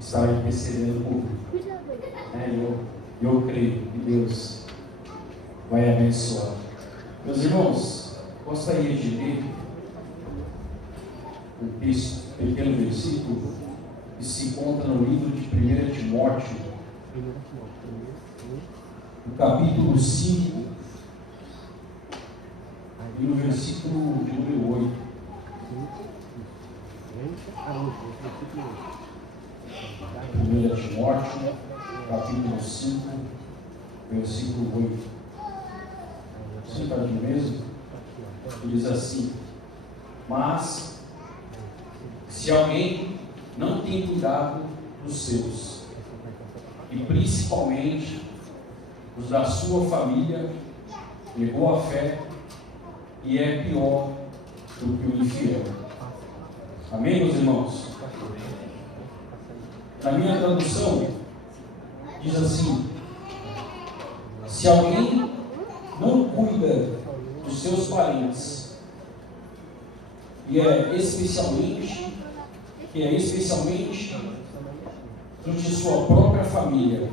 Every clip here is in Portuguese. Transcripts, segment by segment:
estará intercedendo por mim. Eu creio que Deus vai abençoar. Meus irmãos, gostaria de ler um pequeno versículo que se encontra no livro de 1 Timóteo, no capítulo 5, e no versículo de número 8. 1 Timóteo, capítulo 5, versículo 8. Você está aqui mesmo? Diz assim: mas se alguém não tem cuidado dos seus, e principalmente os da sua família, negou a fé e é pior do que o infiel. Amém, meus irmãos? Na minha tradução, diz assim: se alguém não cuida dos seus parentes, que é especialmente dos de sua própria família,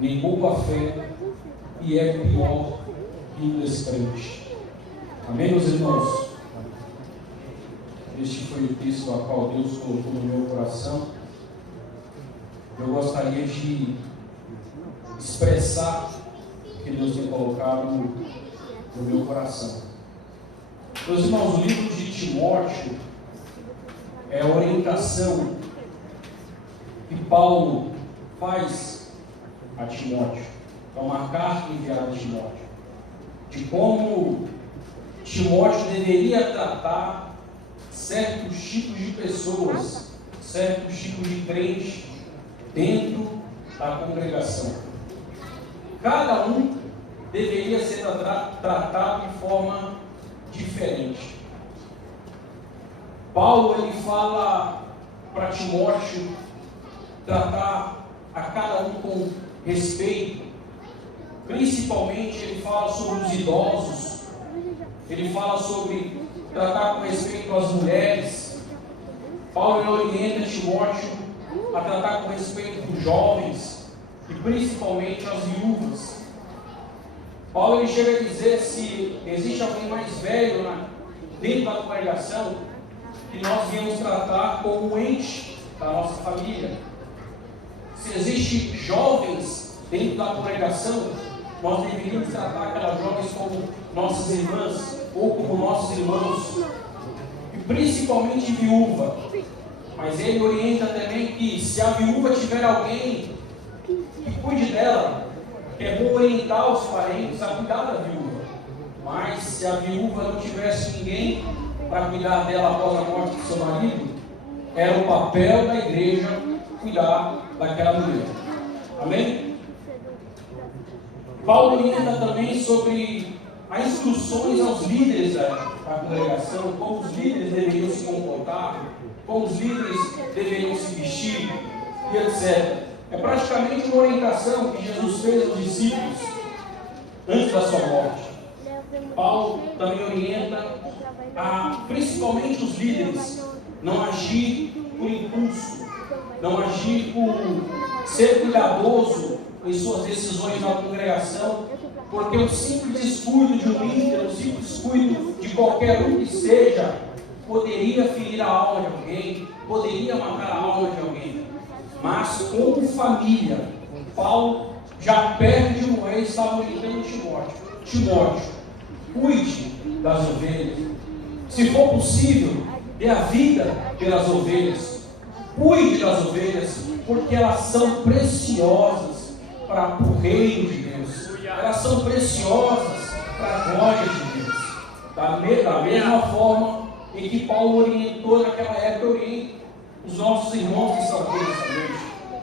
negou a fé e é pior que o descrente. Amém, meus irmãos? Este foi o texto a qual Deus colocou no meu coração. Eu gostaria de expressar o que Deus tem colocado no meu coração. Meus irmãos, o livro de Timóteo é a orientação que Paulo faz a Timóteo. É uma carta enviada a Timóteo, de como Timóteo deveria tratar certos tipos de pessoas, certos tipos de crentes dentro da congregação. Cada um deveria ser tratado de forma diferente. Paulo ele fala para Timóteo tratar a cada um com respeito. Principalmente ele fala sobre os idosos, ele fala sobre tratar com respeito as mulheres. Paulo orienta Timóteo a tratar com respeito os jovens e principalmente as viúvas. Paulo ele chega a dizer: se existe alguém mais velho dentro da congregação, que nós viemos tratar como ente da nossa família. Se existe jovens dentro da congregação, nós deveríamos tratar aquelas jovens como nossas irmãs ou como nossos irmãos, e principalmente viúva. Mas ele orienta também que se a viúva tiver alguém que cuide dela, é bom orientar os parentes a cuidar da viúva. Mas se a viúva não tivesse ninguém para cuidar dela após a morte do seu marido, era o papel da igreja cuidar daquela mulher. Amém? Paulo orienta também sobre as instruções aos líderes da congregação, como os líderes deveriam se comportar, como os líderes deveriam se vestir e etc. É praticamente uma orientação que Jesus fez aos discípulos antes da sua morte. Paulo também orienta principalmente os líderes, não agir por impulso, não agir por ser cuidadoso em suas decisões na congregação, porque o simples descuido de um líder, o simples descuido de qualquer um que seja, poderia ferir a alma de alguém, poderia matar a alma de alguém. Mas como família, Paulo, já perto de morrer, estava orientando Timóteo, cuide das ovelhas. Se for possível, dê a vida pelas ovelhas. Cuide das ovelhas, porque elas são preciosas para o reino de Deus. Elas são preciosas para a glória de Deus. Da mesma forma em que Paulo orientou naquela época, orienta os nossos irmãos que estão aqui nessa noite.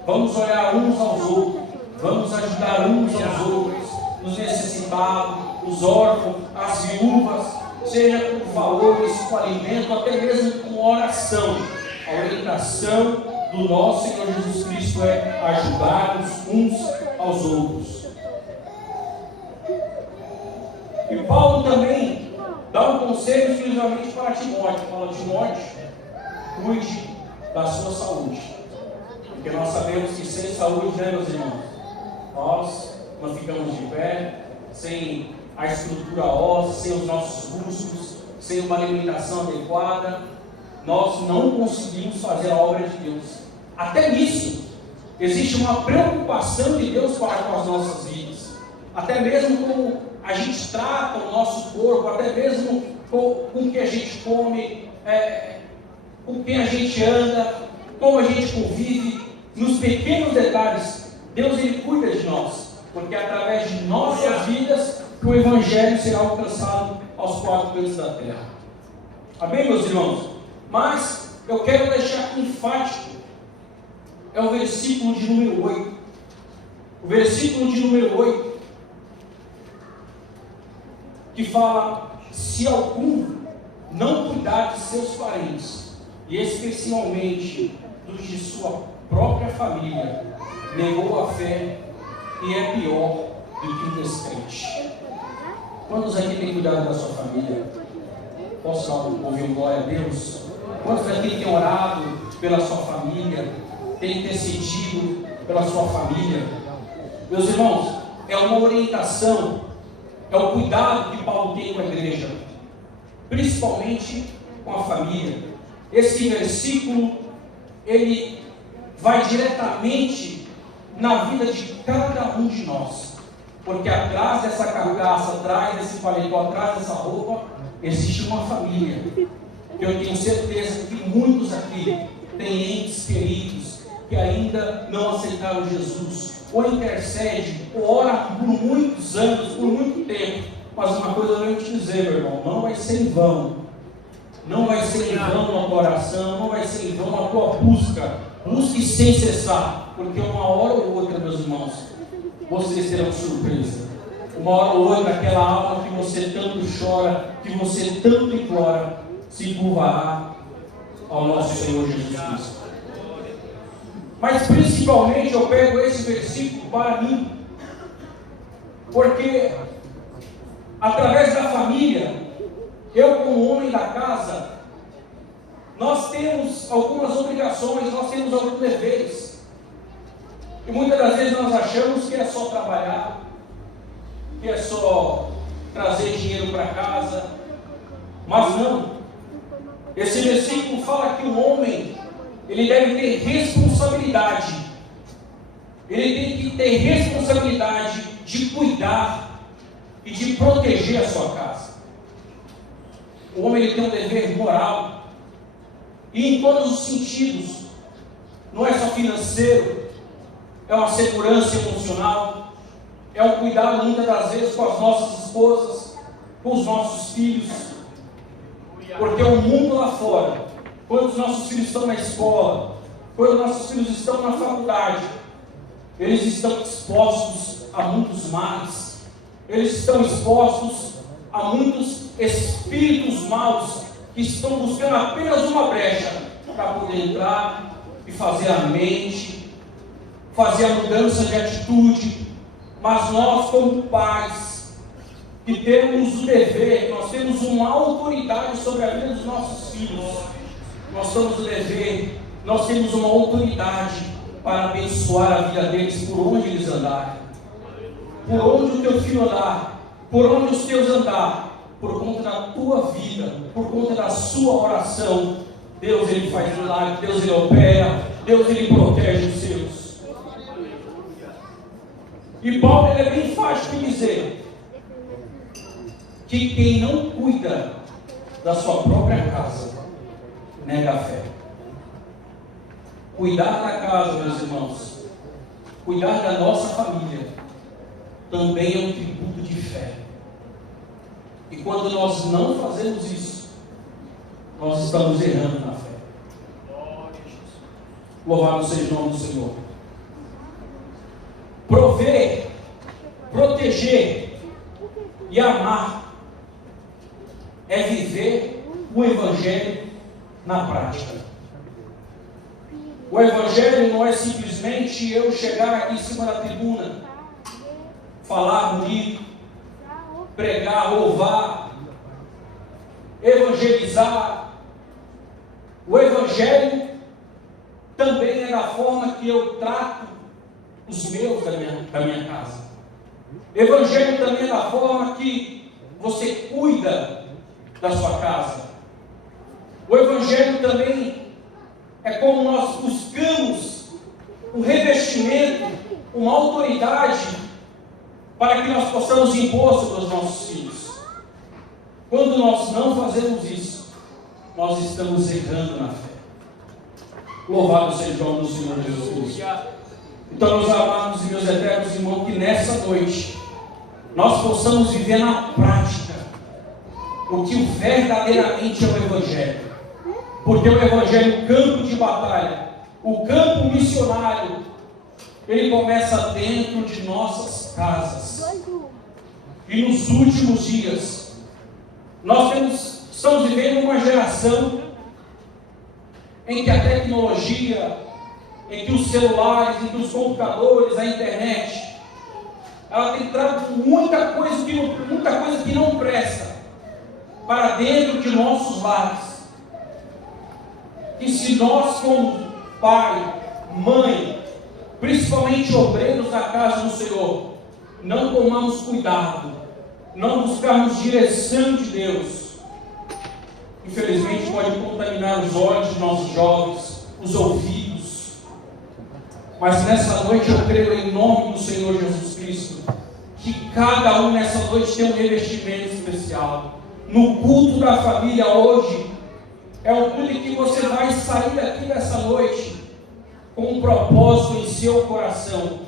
Vamos olhar uns aos outros, vamos ajudar uns aos outros, os necessitados, os órfãos, as viúvas, seja com valores, com alimento, até mesmo com oração. A orientação do nosso Senhor Jesus Cristo é ajudar-nos uns aos outros. E Paulo também dá um conselho exclusivamente para Timóteo. Fala: Timóteo, cuide da sua saúde. Porque nós sabemos que sem saúde, né, meus irmãos, nós não ficamos de pé, sem a estrutura óssea, sem os nossos músculos, sem uma alimentação adequada, nós não conseguimos fazer a obra de Deus. Até nisso, existe uma preocupação de Deus para com as nossas vidas. Até mesmo como a gente trata o nosso corpo, até mesmo com o que a gente come, com quem a gente anda, como a gente convive, nos pequenos detalhes, Deus ele cuida de nós, porque é através de nossas vidas que o Evangelho será alcançado aos quatro cantos da terra. Amém, meus irmãos? Mas eu quero deixar aqui enfático, é o versículo de número 8. O versículo de número 8, que fala: se algum não cuidar de seus parentes, e especialmente dos de sua própria família, negou a fé e é pior do que um descrente. Quantos aqui têm cuidado da sua família? Posso ouvir um glória a Deus? Quantos aqui têm orado pela sua família? Têm intercedido pela sua família? Meus irmãos, é uma orientação, é o cuidado que Paulo tem com a igreja, principalmente com a família. Esse versículo, ele vai diretamente na vida de cada um de nós, porque atrás dessa carcaça, atrás desse paletó, atrás dessa roupa, existe uma família. Eu tenho certeza que muitos aqui têm entes queridos que ainda não aceitaram Jesus, ou intercede, ou ora por muitos anos, por muito tempo. Mas uma coisa eu vou te dizer, meu irmão, não vai ser em vão. Não vai ser em vão a tua oração, não vai ser em vão a tua busca. Busque sem cessar, porque uma hora ou outra, meus irmãos, vocês terão surpresa. Uma hora ou outra, aquela alma que você tanto chora, que você tanto implora, se curvará ao nosso Senhor Jesus Cristo. Mas principalmente eu pego esse versículo para mim, porque através da família, eu como homem da casa, nós temos algumas obrigações, nós temos alguns deveres. E muitas das vezes nós achamos que é só trabalhar, que é só trazer dinheiro para casa, mas não. Esse versículo fala que o homem, ele deve ter responsabilidade. Ele tem que ter responsabilidade de cuidar e de proteger a sua casa. O homem ele tem um dever moral, e em todos os sentidos. Não é só financeiro, é uma segurança emocional, é um cuidado muitas das vezes com as nossas esposas, com os nossos filhos, porque o mundo lá fora, quando os nossos filhos estão na escola, quando nossos filhos estão na faculdade, eles estão expostos a muitos males, eles estão expostos a muitos espíritos maus que estão buscando apenas uma brecha para poder entrar e fazer a mente, fazer a mudança de atitude. Mas nós, como pais, que temos o dever, nós temos uma autoridade sobre a vida dos nossos filhos, nós temos o dever, nós temos uma autoridade para abençoar a vida deles por onde eles andarem. Por onde o teu filho andar, por onde os teus andar, por conta da tua vida, por conta da sua oração, Deus ele faz milagre, Deus ele opera, Deus ele protege os seus. E Paulo ele é bem fácil de dizer que quem não cuida da sua própria casa nega a fé. Cuidar da casa, meus irmãos, cuidar da nossa família também é um tributo de fé. E quando nós não fazemos isso, nós estamos errando na fé. Louvado seja o nome do Senhor. Prover, proteger e amar é viver o Evangelho na prática. O Evangelho não é simplesmente eu chegar aqui em cima da tribuna, falar bonito, pregar, louvar, evangelizar. O Evangelho também é da forma que eu trato os meus da minha casa. Evangelho também é da forma que você cuida da sua casa. O Evangelho também é como nós buscamos um revestimento, uma autoridade para que nós possamos impor sobre os nossos filhos. Quando nós não fazemos isso, nós estamos errando na fé. Louvado seja o nome do Senhor Jesus Cristo. Então, meus amados e meus eternos irmãos, que nessa noite nós possamos viver na prática o que verdadeiramente é o Evangelho. Porque o Evangelho é um campo de batalha, o campo missionário, ele começa dentro de nossas casas. E nos últimos dias, nós estamos vivendo uma geração em que a tecnologia, em que os celulares, em que os computadores, a internet, ela tem trazido muita coisa que não presta para dentro de nossos lares. E se nós, como pai, mãe, principalmente obreiros da casa do Senhor, não tomarmos cuidado, não buscarmos direção de Deus, infelizmente pode contaminar os olhos de nossos jovens, os ouvidos. Mas nessa noite eu creio em nome do Senhor Jesus Cristo, que cada um nessa noite tem um revestimento especial. No culto da família hoje, é um culto em que você vai sair daqui nessa noite com um propósito em seu coração: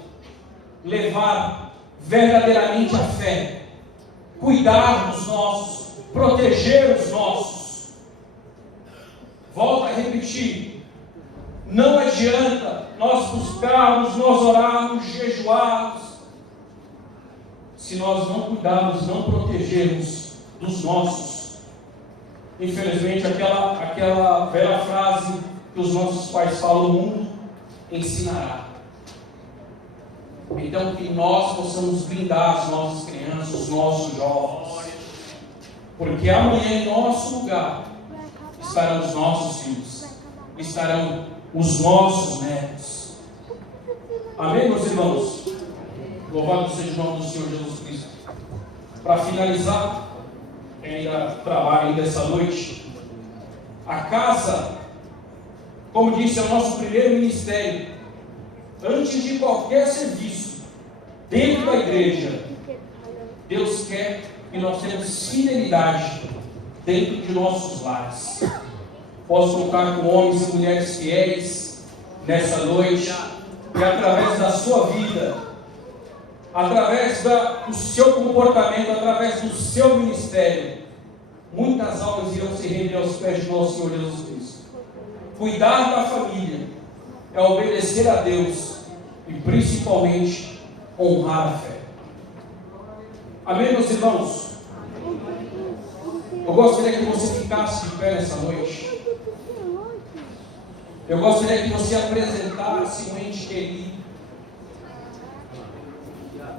levar verdadeiramente a fé, cuidar dos nossos, proteger os nossos. Volto a repetir, não adianta nós buscarmos, nós orarmos, jejuarmos, se nós não cuidarmos, não protegermos dos nossos. Infelizmente, aquela velha frase que os nossos pais falam: o mundo ensinará. Então, que nós possamos blindar as nossas crianças, os nossos jovens, porque amanhã em nosso lugar estarão os nossos filhos, estarão os nossos netos. Amém, meus irmãos? Louvado seja o nome do Senhor Jesus Cristo. Para finalizar, ainda trabalho ainda essa noite. A casa, como disse, é o nosso primeiro ministério. Antes de qualquer serviço dentro da igreja, Deus quer que nós tenhamos fidelidade dentro de nossos lares. Posso contar com homens e mulheres fiéis nessa noite, e através da sua vida, através do seu comportamento, através do seu ministério, muitas almas irão se render aos pés de nosso Senhor Jesus Cristo. Cuidar da família é obedecer a Deus e principalmente honrar a fé. Amém, meus irmãos? Eu gostaria que você ficasse de pé nessa noite. Eu gostaria que você apresentasse um ente querido,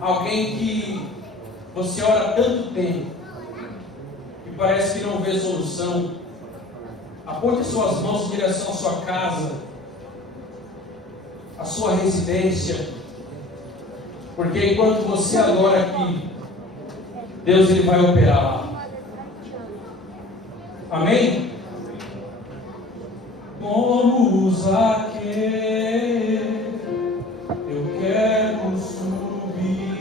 alguém que você ora há tanto tempo e parece que não vê solução. Aponte suas mãos em direção à sua casa, à sua residência, porque enquanto você adora aqui, Deus ele vai operar lá. Amém? Como Zaqueu, eu quero subir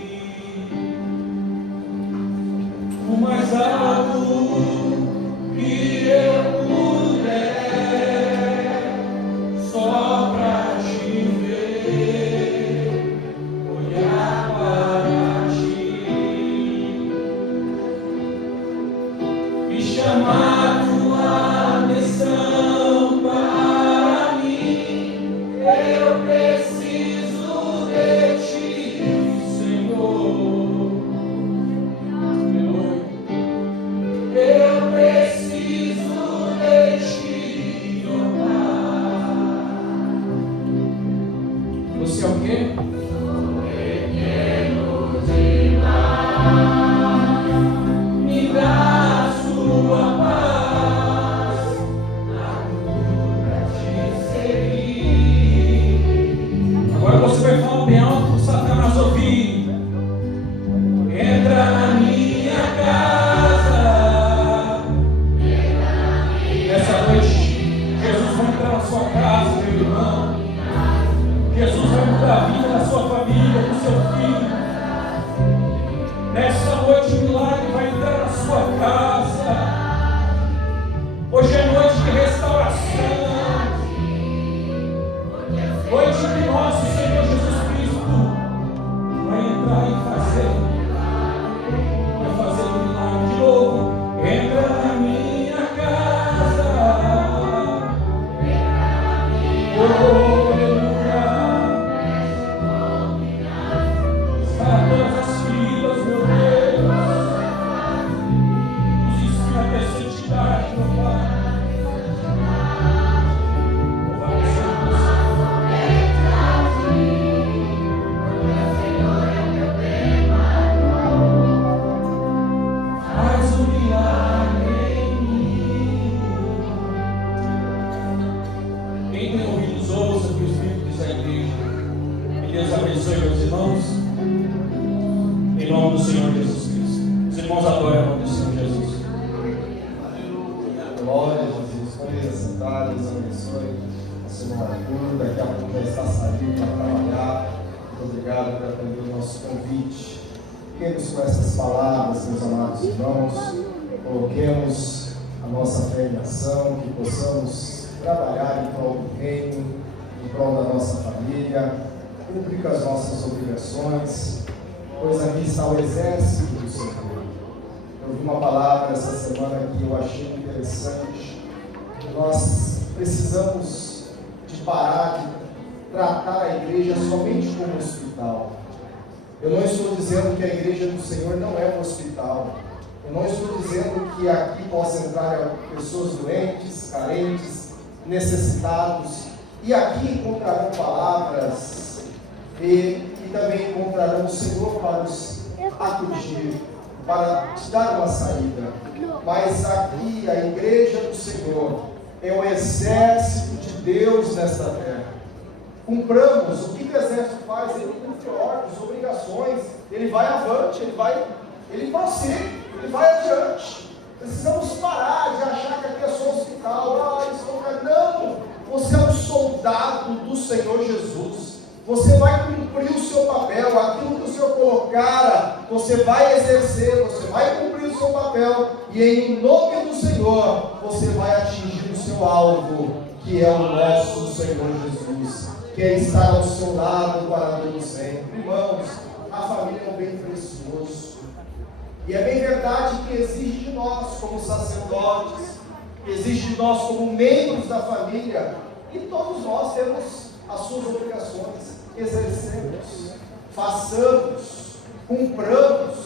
o mais alto que eu puder, só pra te ver, olhar para ti e chamar tua atenção para mim. Eu preciso de ti, Senhor. Eu preciso de ti, ó Pai. Você é o quê? Pequeno demais, me dá a sua paz, a cura te seguir. da vida da sua família, do seu filho. Nessa noite o milagre vai entrar na sua casa. Hoje é noite de restauração. Noite que nosso Senhor Jesus Cristo vai entrar e vai fazer um milagre de novo. Entra na minha casa. Oh, aleluia. Para todas as vidas, meu Deus. Nos ensina a ter santidade, meu Pai. Deus abençoe meus irmãos, em nome do Senhor Jesus Cristo. Os irmãos adoram o nome do Senhor Jesus. Glória a Jesus. Pode sentar, Deus abençoe o Senhor Arthur. Daqui a pouco já está saindo para trabalhar. Muito obrigado por atender o nosso convite. Fiquemos com essas palavras, meus amados irmãos. Coloquemos a nossa fé em ação, que possamos trabalhar em prol do reino, em prol da nossa família, cumprir com as nossas obrigações, pois aqui está o exército do Senhor. Eu vi uma palavra essa semana que eu achei interessante. Nós precisamos de parar de tratar a igreja somente como hospital. Eu não estou dizendo que a igreja do Senhor não é um hospital. Eu não estou dizendo que aqui possa entrar pessoas doentes, carentes, necessitados, e aqui encontrarão palavras e também encontrarão o Senhor para os acudir, para te dar uma saída. Mas aqui a igreja do Senhor é o exército de Deus nesta terra. Cumpramos o que o exército faz. Ele cumpre ordens, obrigações, ele vai avante, ele prossegue, ele vai adiante. Precisamos parar de achar que aqui é só um hospital. Não, você é um soldado do Senhor Jesus. Você vai cumprir o seu papel, aquilo que o Senhor colocar, você vai exercer, você vai cumprir o seu papel, e em nome do Senhor, você vai atingir o seu alvo, que é o nosso Senhor Jesus, que é estar ao seu lado para todo sempre. Irmãos, a família é um bem precioso, e é bem verdade que exige de nós, como sacerdotes, que exige de nós, como membros da família, e todos nós temos as suas obrigações. Exercemos, façamos, cumpramos.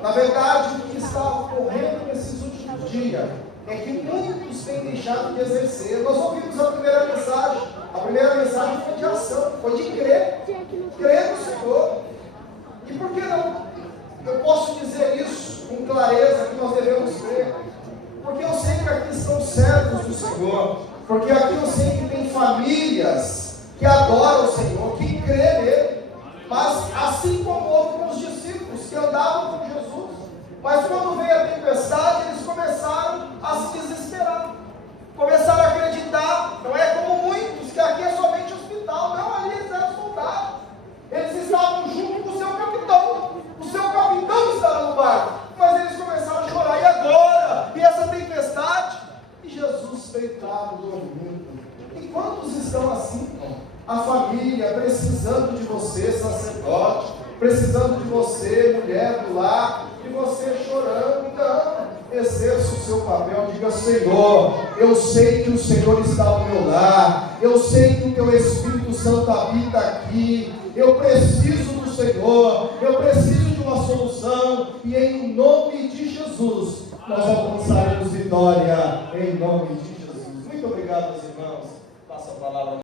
Na verdade, o que está ocorrendo nesses últimos dias é que muitos têm deixado de exercer. Nós ouvimos a primeira mensagem. A primeira mensagem foi de ação, foi de crer no Senhor. E por que não? Eu posso dizer isso com clareza, que nós devemos crer, porque eu sei que aqui estão servos do Senhor, porque aqui eu sei que tem famílias que adoram o Senhor, que crê nele. Mas assim como houve com os discípulos que andavam com Jesus, mas quando veio a tempestade, eles começaram a se desesperar, começaram a acreditar. Não é como muitos, que aqui é somente hospital. Não, ali eles eram soldados, eles estavam junto com o seu capitão. O seu capitão estava no barco, mas eles começaram a chorar. E agora? E essa tempestade? E Jesus deitado, dormindo. E quantos estão assim, irmão? A família precisando de você, sacerdote, precisando de você, mulher do lar, e você chorando. Não, exerça o seu papel, diga: Senhor, eu sei que o Senhor está ao meu lar, eu sei que o teu Espírito Santo habita aqui, eu preciso do Senhor, eu preciso de uma solução, e em nome de Jesus, nós alcançaremos vitória, em nome de Jesus. Muito obrigado, meus irmãos. Passa a palavra.